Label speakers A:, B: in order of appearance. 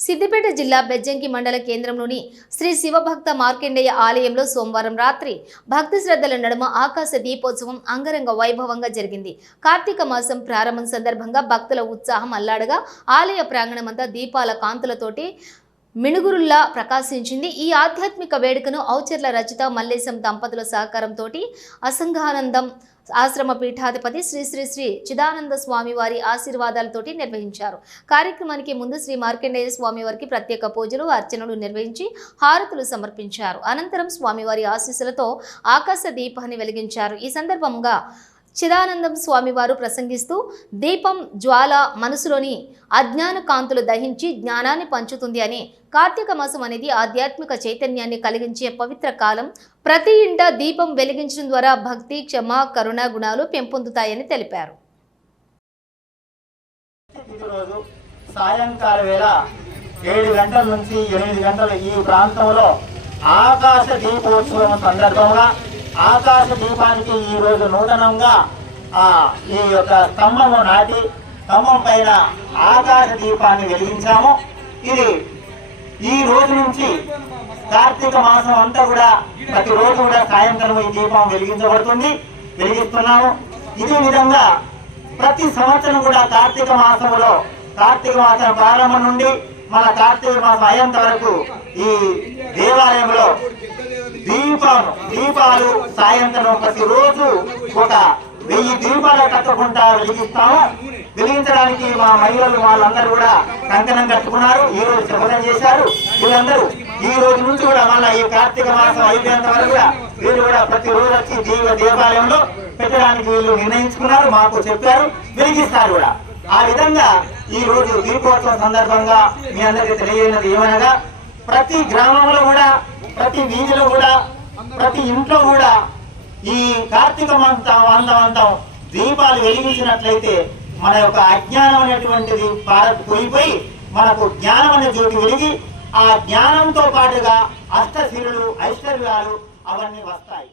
A: సిద్దిపేట జిల్లా బెజ్జంకి మండల కేంద్రంలోని శ్రీ శివభక్త మార్కండేయ ఆలయంలో సోమవారం రాత్రి భక్తి శ్రద్ధల నడుమ ఆకాశ దీపోత్సవం అంగరంగ వైభవంగా జరిగింది. కార్తీక మాసం ప్రారంభం సందర్భంగా భక్తుల ఉత్సాహం అల్లాడగా ఆలయ ప్రాంగణమంతా దీపాల కాంతులతోటి మిణుగురుల్లా ప్రకాశించింది. ఈ ఆధ్యాత్మిక వేడుకను ఔచర్ల రచిత మల్లేశం దంపతుల సహకారంతో అసంఘానందం ఆశ్రమ పీఠాధిపతి శ్రీ శ్రీ శ్రీ చిదానంద స్వామి వారి ఆశీర్వాదాలతోటి నిర్వహించారు. కార్యక్రమానికి ముందు శ్రీ మార్కండేయ స్వామి వారికి ప్రత్యేక పూజలు అర్చనలు నిర్వహించి హారతులు సమర్పించారు. అనంతరం స్వామివారి ఆశీస్సులతో ఆకాశ దీపాన్ని వెలిగించారు. ఈ సందర్భంగా చిదానందం స్వామివారు ప్రసంగిస్తూ దీపం జ్వాల మనసులోని అజ్ఞాన కాంతులు దహించి జ్ఞానాన్ని పంచుతుంది అని. కార్తీక మాసం అనేది ఆధ్యాత్మిక చైతన్యాన్ని కలిగించే పవిత్ర కాలం. ప్రతి ఇంట దీపం వెలిగించడం ద్వారా భక్తి క్షమ కరుణ గుణాలు పెంపొందుతాయని తెలిపారు.
B: సాయంకాల వేళ ఏడు గంటల నుంచి ఎనిమిది గంటల ఈ ప్రాంతంలో ఆకాశ దీపోత్సవం సందర్భంగా ఆకాశ దీపానికి ఈ రోజు నూతనంగా ఈ యొక్క స్తంభము నాటి స్తంభం పైన ఆకాశ దీపాన్ని వెలిగించాము. ఇది ఈ రోజు నుంచి కార్తీక మాసం అంతా కూడా ప్రతిరోజు కూడా సాయంత్రం ఈ దీపం వెలిగించబడుతుంది వెలిగిస్తున్నాము. ఇదే విధంగా ప్రతి సంవత్సరం కూడా కార్తీక మాసంలో కార్తీక మాసం ప్రారంభం నుండి మన కార్తీక మాసం అయ్యేంత వరకు ఈ దేవాలయంలో దీపం దీపాలు సాయంత్రం ప్రతిరోజు ఒక వెయ్యి దీపాలు కట్టకుండా వెలిగిస్తాము. వెలిగించడానికి మా మహిళలు వాళ్ళందరూ కూడా కంకణం కట్టుకున్నారు. ఈ రోజు శ్రమదం చేశారు. వీళ్ళందరూ ఈ రోజు నుంచి కూడా మళ్ళీ ఈ కార్తీక మాసం అయిపోయేంత వరకు కూడా వీళ్ళు కూడా ప్రతిరోజు వచ్చి దీవ దేవాలయంలో పెట్టడానికి వీళ్ళు నిర్ణయించుకున్నారు. మాకు చెప్పారు. వెలిగిస్తారు కూడా. ఆ విధంగా ఈ రోజు దీపోత్సవం సందర్భంగా మీ అందరికీ తెలియజేయనది ఏమనగా ప్రతి గ్రామంలో కూడా ప్రతి వీధిలో కూడా ప్రతి ఇంట్లో కూడా ఈ కార్తీక మాసం దీపాలు వెలిగించినట్లయితే మన యొక్క అజ్ఞానం అనేటువంటిది పార పోయిపోయి మనకు జ్ఞానం అనే జ్యోతి వెలిగి ఆ జ్ఞానంతో పాటుగా అష్టశిరులు ఐశ్వర్యాలు అవన్నీ వస్తాయి.